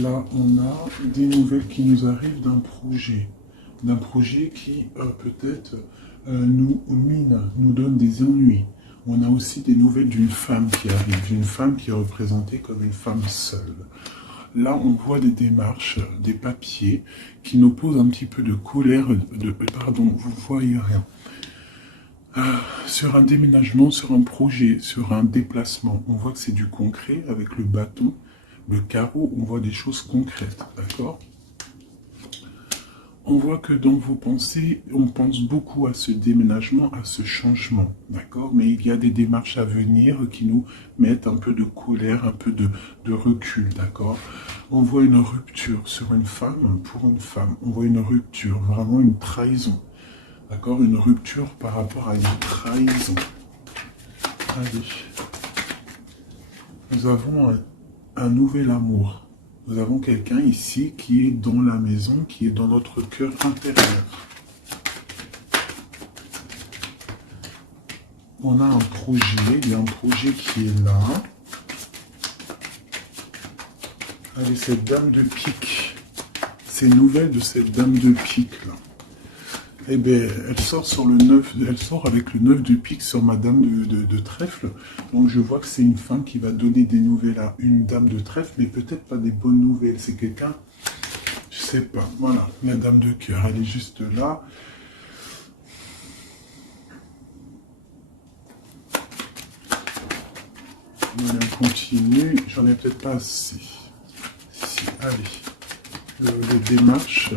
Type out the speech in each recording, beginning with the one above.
là, on a des nouvelles qui nous arrivent d'un projet qui peut-être nous mine, nous donne des ennuis. On a aussi des nouvelles d'une femme qui arrive, d'une femme qui est représentée comme une femme seule. Là, on voit des démarches, des papiers qui nous posent un petit peu de colère, pardon, vous voyez rien. Sur un déménagement, sur un projet, sur un déplacement, on voit que c'est du concret avec le bâton, le carreau, on voit des choses concrètes, d'accord? On voit que dans vos pensées, on pense beaucoup à ce déménagement, à ce changement, d'accord? Mais il y a des démarches à venir qui nous mettent un peu de colère, un peu de recul, d'accord? On voit une rupture sur une femme, pour une femme. On voit une rupture, vraiment une trahison, d'accord? Une rupture par rapport à une trahison. Allez. Nous avons un nouvel amour. Nous avons quelqu'un ici qui est dans la maison, qui est dans notre cœur intérieur. On a un projet, il y a un projet qui est là. Allez, cette dame de pique. Ces nouvelles de cette dame de pique là. Eh bien, elle sort sur le 9, elle sort avec le 9 de pique sur madame de trèfle. Donc je vois que c'est une femme qui va donner des nouvelles à une dame de trèfle, mais peut-être pas des bonnes nouvelles. C'est quelqu'un, je sais pas. Voilà, la dame de cœur, elle est juste là. Allez, on continue. J'en ai peut-être pas assez. Si, allez. Les démarches.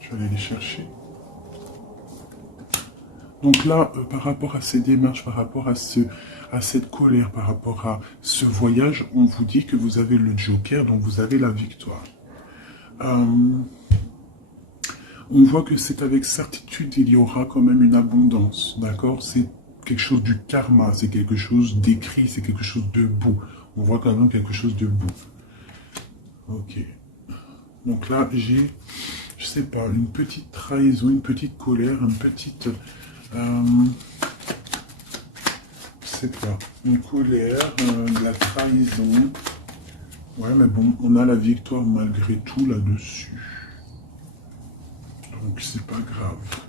Je vais aller les chercher. Donc là, par rapport à ces démarches, par rapport à cette colère, par rapport à ce voyage, on vous dit que vous avez le joker, donc vous avez la victoire. On voit que c'est avec certitude, il y aura quand même une abondance, d'accord? C'est quelque chose du karma, c'est quelque chose d'écrit, c'est quelque chose de beau. On voit quand même quelque chose de beau. Ok. Donc là, j'ai... je sais pas, une petite trahison, une petite colère, une petite... je sais pas, une colère, de la trahison. Ouais, mais bon, on a la victoire malgré tout là-dessus. Donc, c'est pas grave.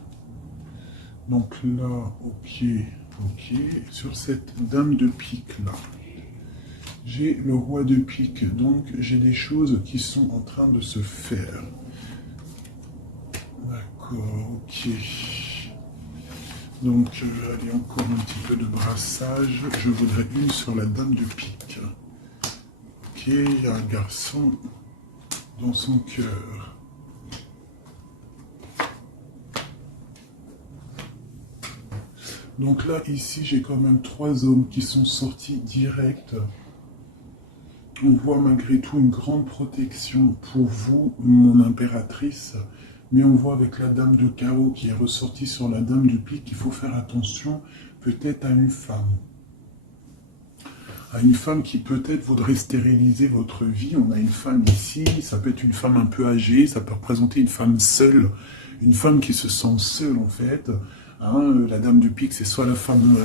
Donc là, ok. Sur cette dame de pique là, j'ai le roi de pique. Donc, j'ai des choses qui sont en train de se faire. D'accord, ok. Donc, allez, encore un petit peu de brassage. Je voudrais une sur la dame de pique. Ok, il y a un garçon dans son cœur. Donc là, ici, j'ai quand même 3 hommes qui sont sortis direct. On voit malgré tout une grande protection pour vous, mon impératrice. Mais on voit avec la dame de carreau qui est ressortie sur la dame de pique qu'il faut faire attention peut-être à une femme. À une femme qui peut-être voudrait stériliser votre vie. On a une femme ici, ça peut être une femme un peu âgée, ça peut représenter une femme seule. Une femme qui se sent seule en fait. Hein, la dame de pique, c'est soit la femme,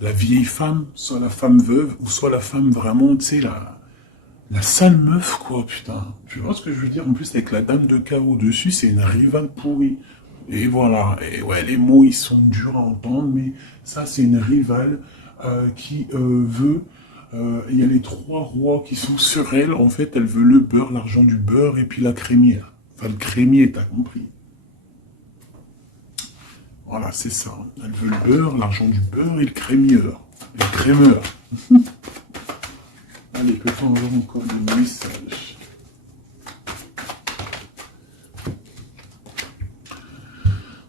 la vieille femme, soit la femme veuve, ou soit la femme vraiment, tu sais, la sale meuf, quoi, putain. Tu vois ce que je veux dire? En plus, avec la dame de carreau dessus, c'est une rivale pourrie. Et voilà. Et ouais, les mots, ils sont durs à entendre, mais ça, c'est une rivale qui veut... il y a les 3 rois qui sont sur elle. En fait, elle veut le beurre, l'argent du beurre, et puis la crémière. Enfin, le crémier, t'as compris. Voilà, c'est ça. Elle veut le beurre, l'argent du beurre et le crémieur. Le crémeur. Allez, peut-on avoir encore des messages?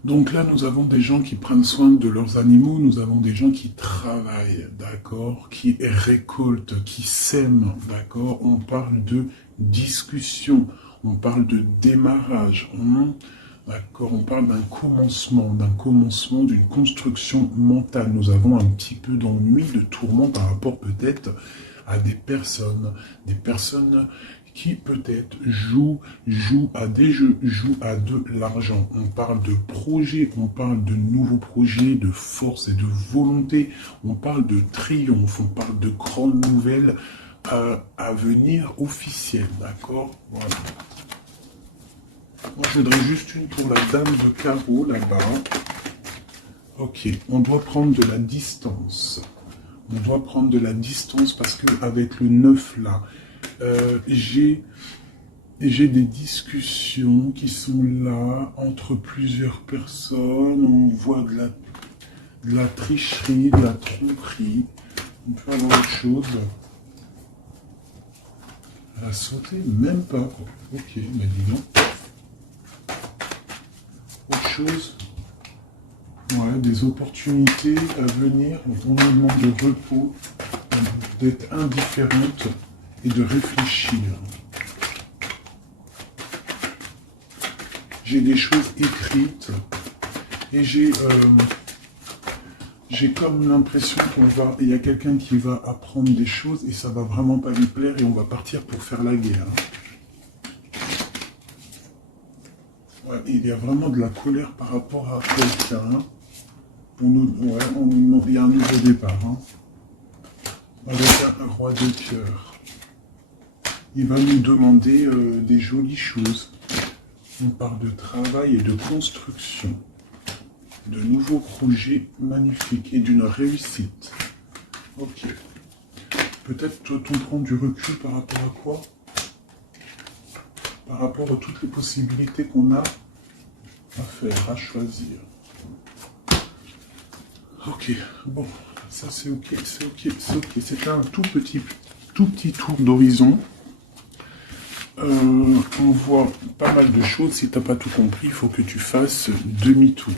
Donc là, nous avons des gens qui prennent soin de leurs animaux, nous avons des gens qui travaillent, d'accord, qui récoltent, qui sèment, d'accord. On parle de discussion, on parle de démarrage, d'accord, on parle d'un commencement, d'une construction mentale. Nous avons un petit peu d'ennui, de tourment par rapport peut-être à des personnes qui peut-être joue à des jeux, joue à de l'argent. On parle de projets, on parle de nouveaux projets, de force et de volonté. On parle de triomphe, on parle de grandes nouvelles à venir officielles, d'accord? Voilà. Moi, je voudrais juste une pour la dame de carreau, là-bas. Ok, on doit prendre de la distance. On doit prendre de la distance parce qu'avec le 9, là, j'ai des discussions qui sont là entre plusieurs personnes. On voit de la tricherie, de la tromperie. On peut avoir autre chose. Elle a sauté, même pas. Ok, mais dis donc. Autre chose. Ouais, des opportunités à venir. On nous demande de repos, d'être indifférente et de réfléchir. J'ai des choses écrites et j'ai comme l'impression il y a quelqu'un qui va apprendre des choses et ça va vraiment pas lui plaire et on va partir pour faire la guerre. Ouais, il y a vraiment de la colère par rapport à quelqu'un. Il y a un nouveau départ. Hein. Avec un roi de cœur. Il va nous demander des jolies choses. On parle de travail et de construction, de nouveaux projets magnifiques et d'une réussite. Ok. Peut-être peut-on prendre du recul par rapport à quoi? Par rapport à toutes les possibilités qu'on a à faire, à choisir. Ok, bon, ça c'est ok, c'est ok, c'est ok. C'est un tout petit tour d'horizon. On voit pas mal de choses. Si tu n'as pas tout compris, il faut que tu fasses demi-tour.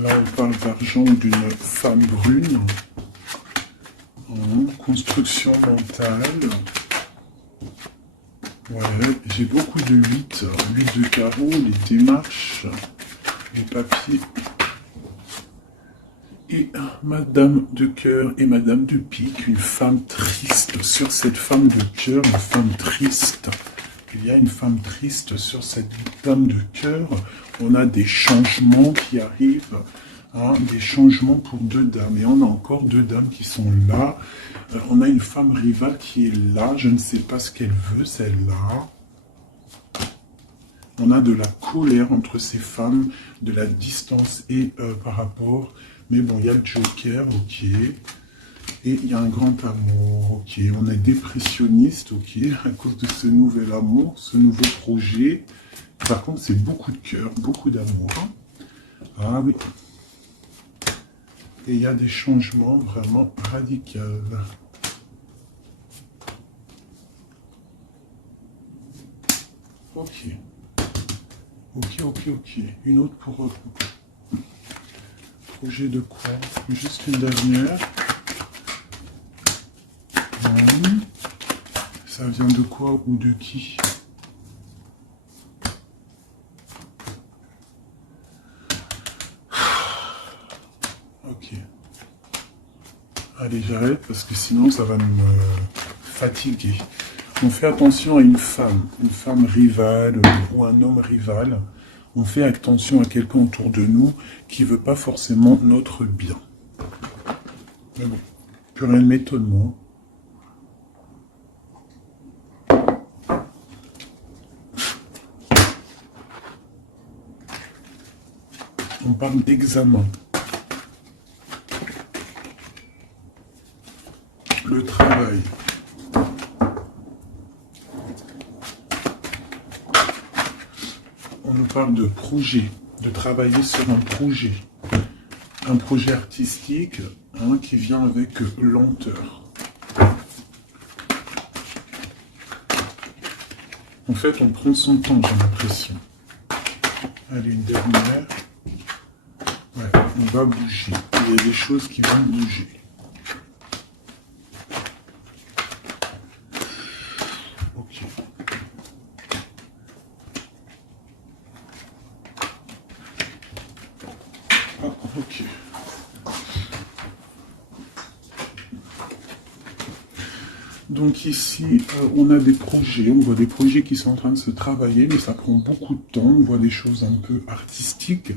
Là, on parle d'argent d'une femme brune. Construction mentale. Ouais, j'ai beaucoup de 8 de carreau, les démarches, les papiers. Et Madame de cœur et Madame de pique, une femme triste. Sur cette femme de cœur, une femme triste. Il y a une femme triste sur cette dame de cœur. On a des changements qui arrivent. Hein, des changements pour 2 dames. Et on a encore 2 dames qui sont là. On a une femme rivale qui est là. Je ne sais pas ce qu'elle veut, celle-là. On a de la colère entre ces femmes, de la distance et par rapport. Mais bon, il y a le Joker, ok. Et il y a un grand amour, ok. On est dépressionniste, ok, à cause de ce nouvel amour, ce nouveau projet. Par contre, c'est beaucoup de cœur, beaucoup d'amour. Ah oui. Et il y a des changements vraiment radicaux. Ok. Ok. Une autre pour projet de quoi? Juste une dernière. Ça vient de quoi ou de qui? Ok. Allez, j'arrête parce que sinon ça va me fatiguer. On fait attention à une femme rivale ou un homme rival. On fait attention à quelqu'un autour de nous qui ne veut pas forcément notre bien. Mais bon, plus rien ne m'étonne, moi. On parle d'examen. Le travail. On nous parle de projet, de travailler sur un projet artistique hein, qui vient avec lenteur. En fait, on prend son temps, j'ai l'impression. Allez, une dernière. Ouais, on va bouger. Il y a des choses qui vont bouger. Ok. Donc ici, on a des projets, on voit des projets qui sont en train de se travailler, mais ça prend beaucoup de temps. On voit des choses un peu artistiques.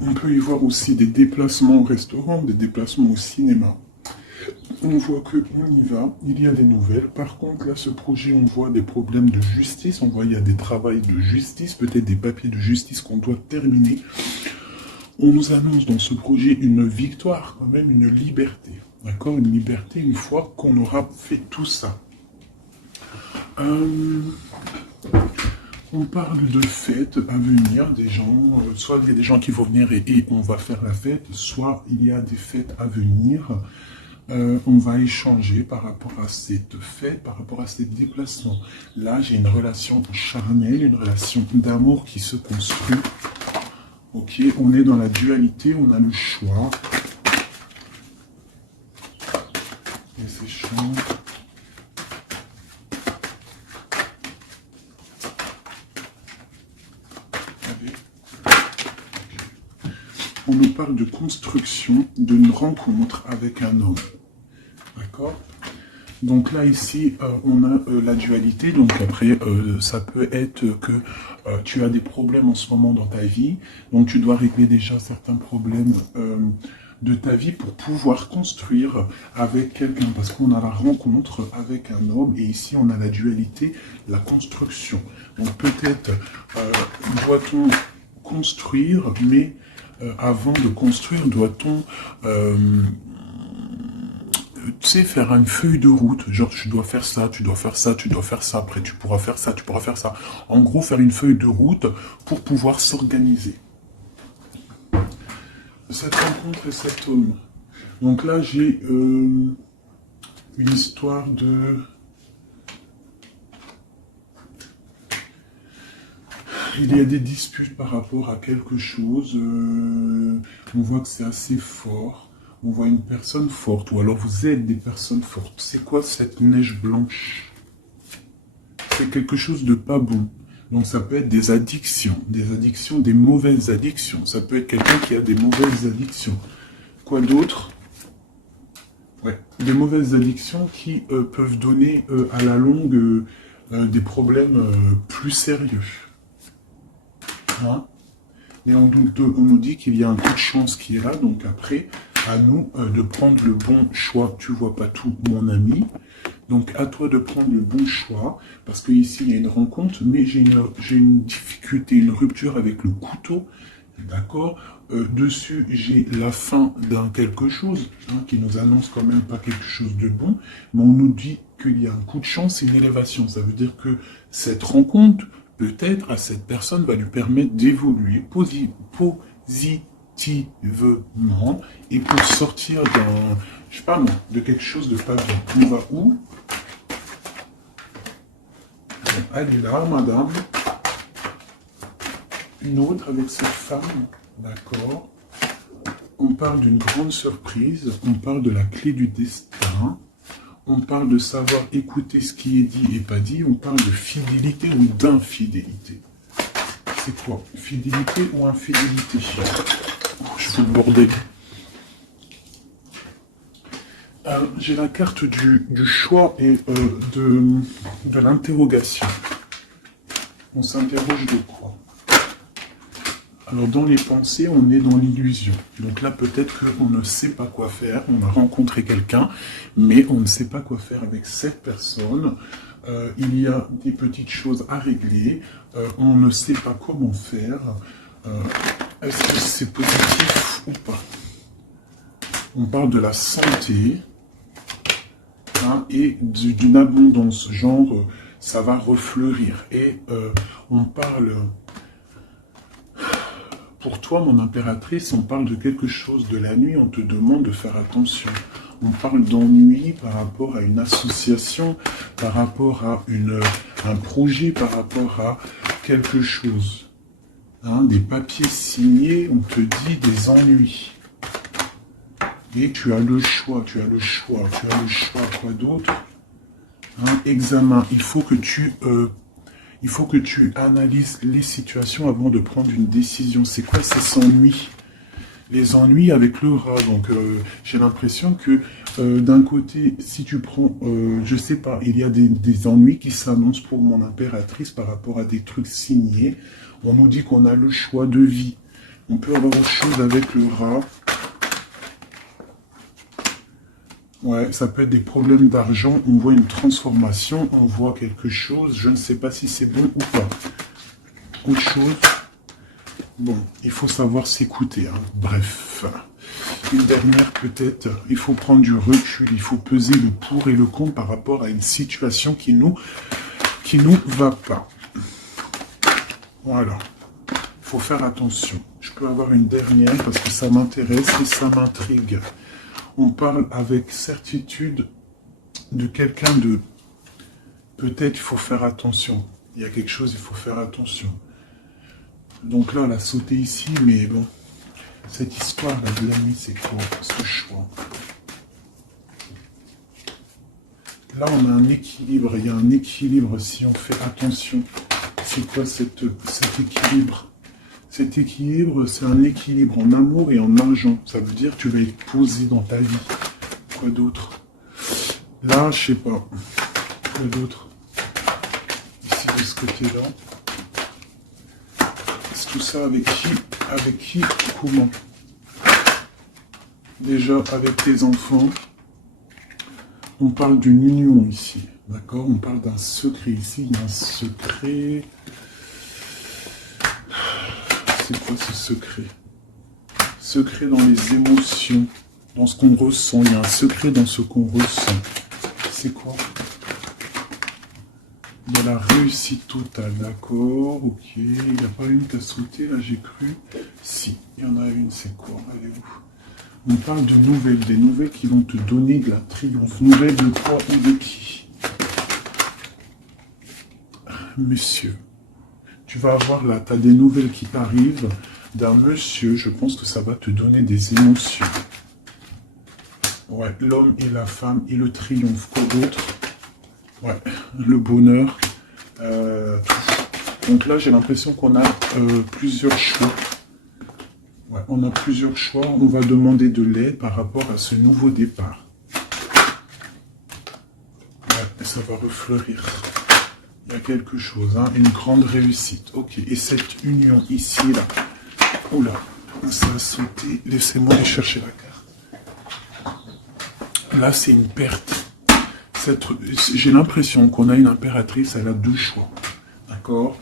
On peut y voir aussi des déplacements au restaurant, des déplacements au cinéma. On voit qu'on y va, il y a des nouvelles. Par contre, là, ce projet, on voit des problèmes de justice. On voit qu'il y a des travaux de justice, peut-être des papiers de justice qu'on doit terminer. On nous annonce dans ce projet une victoire, quand même, une liberté. D'accord? Une liberté une fois qu'on aura fait tout ça. On parle de fêtes à venir, des gens, soit il y a des gens qui vont venir et on va faire la fête, soit il y a des fêtes à venir. On va échanger par rapport à cette fête, par rapport à ces déplacements. Là, j'ai une relation charnelle, une relation d'amour qui se construit. Ok, on est dans la dualité, on a le choix. Et c'est chiant. On nous parle de construction d'une rencontre avec un homme. D'accord? Donc là, ici, on a la dualité. Donc après, ça peut être que tu as des problèmes en ce moment dans ta vie. Donc tu dois régler déjà certains problèmes de ta vie pour pouvoir construire avec quelqu'un. Parce qu'on a la rencontre avec un homme. Et ici, on a la dualité, la construction. Donc peut-être doit-on construire, mais avant de construire, doit-on... tu sais, faire une feuille de route, genre tu dois faire ça, tu dois faire ça, tu dois faire ça, après tu pourras faire ça, tu pourras faire ça. En gros, faire une feuille de route pour pouvoir s'organiser. Cette rencontre et cet homme. Donc là, j'ai une histoire de... Il y a des disputes par rapport à quelque chose. On voit que c'est assez fort. On voit une personne forte, ou alors vous êtes des personnes fortes. C'est quoi cette neige blanche? C'est quelque chose de pas bon. Donc ça peut être des addictions, des mauvaises addictions. Ça peut être quelqu'un qui a des mauvaises addictions. Quoi d'autre? Ouais, des mauvaises addictions qui peuvent donner à la longue des problèmes plus sérieux. Hein? Et on nous dit qu'il y a un coup de chance qui est là, donc après... à nous de prendre le bon choix. Tu vois pas tout, mon ami. Donc, à toi de prendre le bon choix. Parce que ici, il y a une rencontre, mais j'ai une difficulté, une rupture avec le couteau. D'accord? Dessus, j'ai la fin d'un quelque chose, hein, qui nous annonce quand même pas quelque chose de bon. Mais on nous dit qu'il y a un coup de chance et une élévation. Ça veut dire que cette rencontre, peut-être, à cette personne, va lui permettre d'évoluer positivement et pour sortir d'un, je sais pas moi, de quelque chose de pas bien. On va où? Elle est là, madame. Une autre avec cette femme, d'accord. On parle d'une grande surprise, on parle de la clé du destin, on parle de savoir écouter ce qui est dit et pas dit, on parle de fidélité ou d'infidélité. C'est quoi? Fidélité ou infidélité? Je fous le bordel. J'ai la carte du choix et de l'interrogation. On s'interroge de quoi? Alors dans les pensées, on est dans l'illusion. Donc là, peut-être qu'on ne sait pas quoi faire. On a rencontré quelqu'un, mais on ne sait pas quoi faire avec cette personne. Il y a des petites choses à régler. On ne sait pas comment faire. Est-ce que c'est positif ou pas? On parle de la santé, hein, et d'une abondance, genre ça va refleurir. Et on parle, pour toi mon impératrice, on parle de quelque chose de la nuit, on te demande de faire attention. On parle d'ennui par rapport à une association, par rapport à un projet, par rapport à quelque chose. Hein, des papiers signés, on te dit des ennuis. Et tu as le choix, quoi d'autre? Hein, examen, il faut que tu analyses les situations avant de prendre une décision. C'est quoi ces ennuis? Les ennuis avec le rat. Donc, j'ai l'impression que d'un côté, si tu prends, je sais pas, il y a des ennuis qui s'annoncent pour mon impératrice par rapport à des trucs signés. On nous dit qu'on a le choix de vie. On peut avoir autre chose avec le rat. Ouais, ça peut être des problèmes d'argent. On voit une transformation, on voit quelque chose. Je ne sais pas si c'est bon ou pas. Autre chose. Bon, il faut savoir s'écouter. Hein. Bref. Une dernière peut-être. Il faut prendre du recul. Il faut peser le pour et le contre par rapport à une situation qui nous va pas. Voilà. Il faut faire attention. Je peux avoir une dernière parce que ça m'intéresse et ça m'intrigue. On parle avec certitude de quelqu'un de... Peut-être il faut faire attention. Il y a quelque chose, il faut faire attention. Donc là, elle a sauté ici, mais bon. Cette histoire-là de la nuit, c'est quoi ce choix? Là, on a un équilibre. Il y a un équilibre si on fait attention. C'est quoi cet équilibre? Cet équilibre, c'est un équilibre en amour et en argent. Ça veut dire que tu vas être posé dans ta vie. Quoi d'autre? Là, je sais pas. Quoi d'autre? Ici, de ce côté-là. Est-ce tout ça avec qui? Avec qui? Comment? Déjà, avec tes enfants. On parle d'une union ici. D'accord? On parle d'un secret ici. Il y a un secret... C'est quoi ce secret? Secret dans les émotions, dans ce qu'on ressent. Il y a un secret dans ce qu'on ressent. C'est quoi? Il y a la réussite totale, d'accord? Ok, il n'y a pas une qui a sauté, là j'ai cru. Si, il y en a une, c'est quoi? Elle est où? On parle de nouvelles, des nouvelles qui vont te donner de la triomphe. Nouvelles de quoi ou de qui? Monsieur. Tu vas avoir là, tu as des nouvelles qui t'arrivent d'un monsieur, je pense que ça va te donner des émotions. Ouais, l'homme et la femme et le triomphe. Quoi d'autre? Ouais, le bonheur. Donc là, j'ai l'impression qu'on a plusieurs choix. Ouais, on a plusieurs choix. On va demander de l'aide par rapport à ce nouveau départ. Ouais, et ça va refleurir. Il y a quelque chose, hein, une grande réussite. Ok, et cette union ici, là. Oula, ça a sauté. Laissez-moi aller chercher la carte. Là, c'est une perte. J'ai l'impression qu'on a une impératrice, elle a deux choix. D'accord?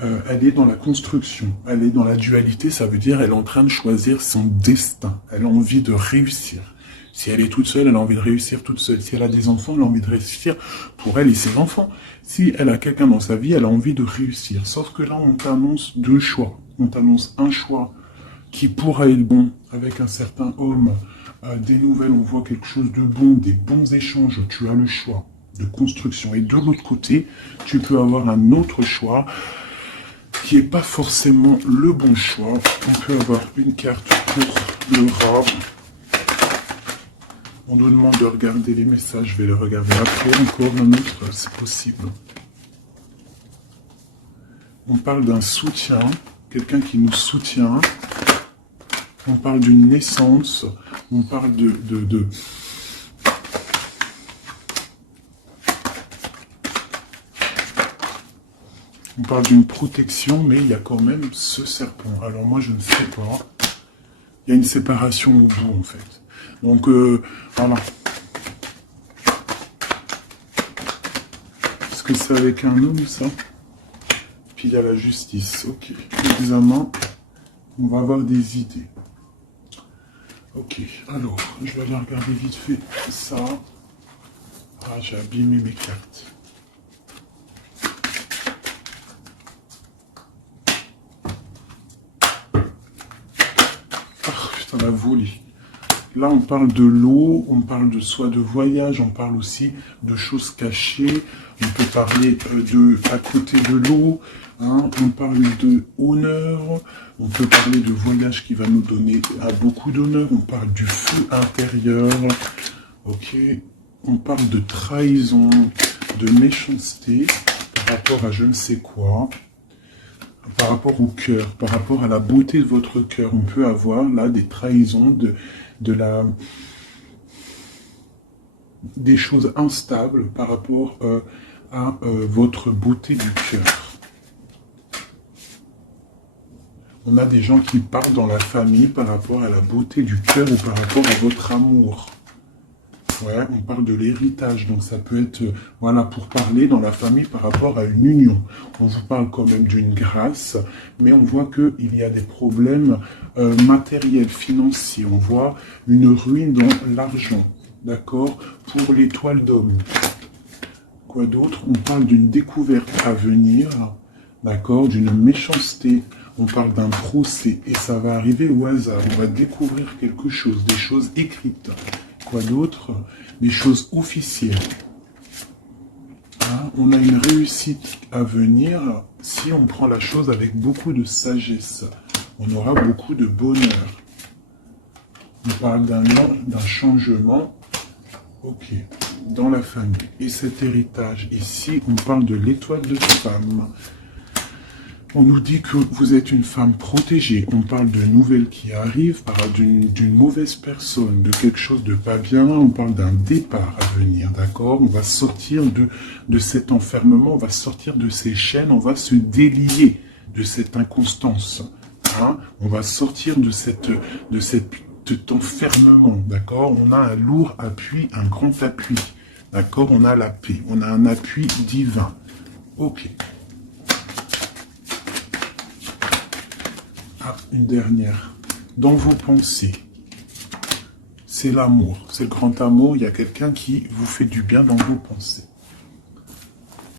Elle est dans la construction, elle est dans la dualité, ça veut dire elle est en train de choisir son destin. Elle a envie de réussir. Si elle est toute seule, elle a envie de réussir toute seule. Si elle a des enfants, elle a envie de réussir pour elle et ses enfants. Si elle a quelqu'un dans sa vie, elle a envie de réussir. Sauf que là, on t'annonce deux choix. On t'annonce un choix qui pourra être bon avec un certain homme. Des nouvelles, on voit quelque chose de bon, des bons échanges. Tu as le choix de construction. Et de l'autre côté, tu peux avoir un autre choix qui n'est pas forcément le bon choix. On peut avoir une carte pour le rat. On nous demande de regarder les messages, je vais les regarder après. Encore un autre, c'est possible. On parle d'un soutien, quelqu'un qui nous soutient. On parle d'une naissance. On parle On parle d'une protection, mais il y a quand même ce serpent. Alors moi, je ne sais pas. Il y a une séparation au bout, en fait. Donc, voilà. Est-ce que c'est avec un homme, ça? Puis il y a la justice. Ok. Examen. On va avoir des idées. Ok. Alors, je vais aller regarder vite fait ça. Ah, j'ai abîmé mes cartes. Ah, putain, la volée. Là, on parle de l'eau, on parle de soit de voyage, on parle aussi de choses cachées. On peut parler de à côté de l'eau, hein, on parle de honneur, on peut parler de voyage qui va nous donner beaucoup d'honneur. On parle du feu intérieur, ok. On parle de trahison, de méchanceté par rapport à je ne sais quoi. par rapport au cœur, par rapport à la beauté de votre cœur. On peut avoir là des trahisons, des choses instables par rapport à votre beauté du cœur. On a des gens qui partent dans la famille par rapport à la beauté du cœur ou par rapport à votre amour. Ouais, on parle de l'héritage, donc ça peut être, voilà, pour parler dans la famille par rapport à une union. On vous parle quand même d'une grâce, mais on voit qu'il y a des problèmes matériels, financiers. On voit une ruine dans l'argent, d'accord, pour l'étoile d'homme. Quoi d'autre? On parle d'une découverte à venir, d'accord, d'une méchanceté. On parle d'un procès et ça va arriver au hasard. On va découvrir quelque chose, des choses écrites. Quoi d'autre? Des choses officielles. Hein? On a une réussite à venir si on prend la chose avec beaucoup de sagesse. On aura beaucoup de bonheur. On parle d'un changement, ok, dans la famille. Et cet héritage, ici, on parle de l'étoile de femme. On nous dit que vous êtes une femme protégée. On parle de nouvelles qui arrivent, d'une mauvaise personne, de quelque chose de pas bien. On parle d'un départ à venir, d'accord? On va sortir de cet enfermement, on va sortir de ces chaînes, on va se délier de cette inconstance. Hein? On va sortir de cet enfermement, d'accord? On a un lourd appui, un grand appui, d'accord? On a la paix, on a un appui divin. Ok. Ah, une dernière. Dans vos pensées, c'est l'amour, c'est le grand amour. Il y a quelqu'un qui vous fait du bien dans vos pensées.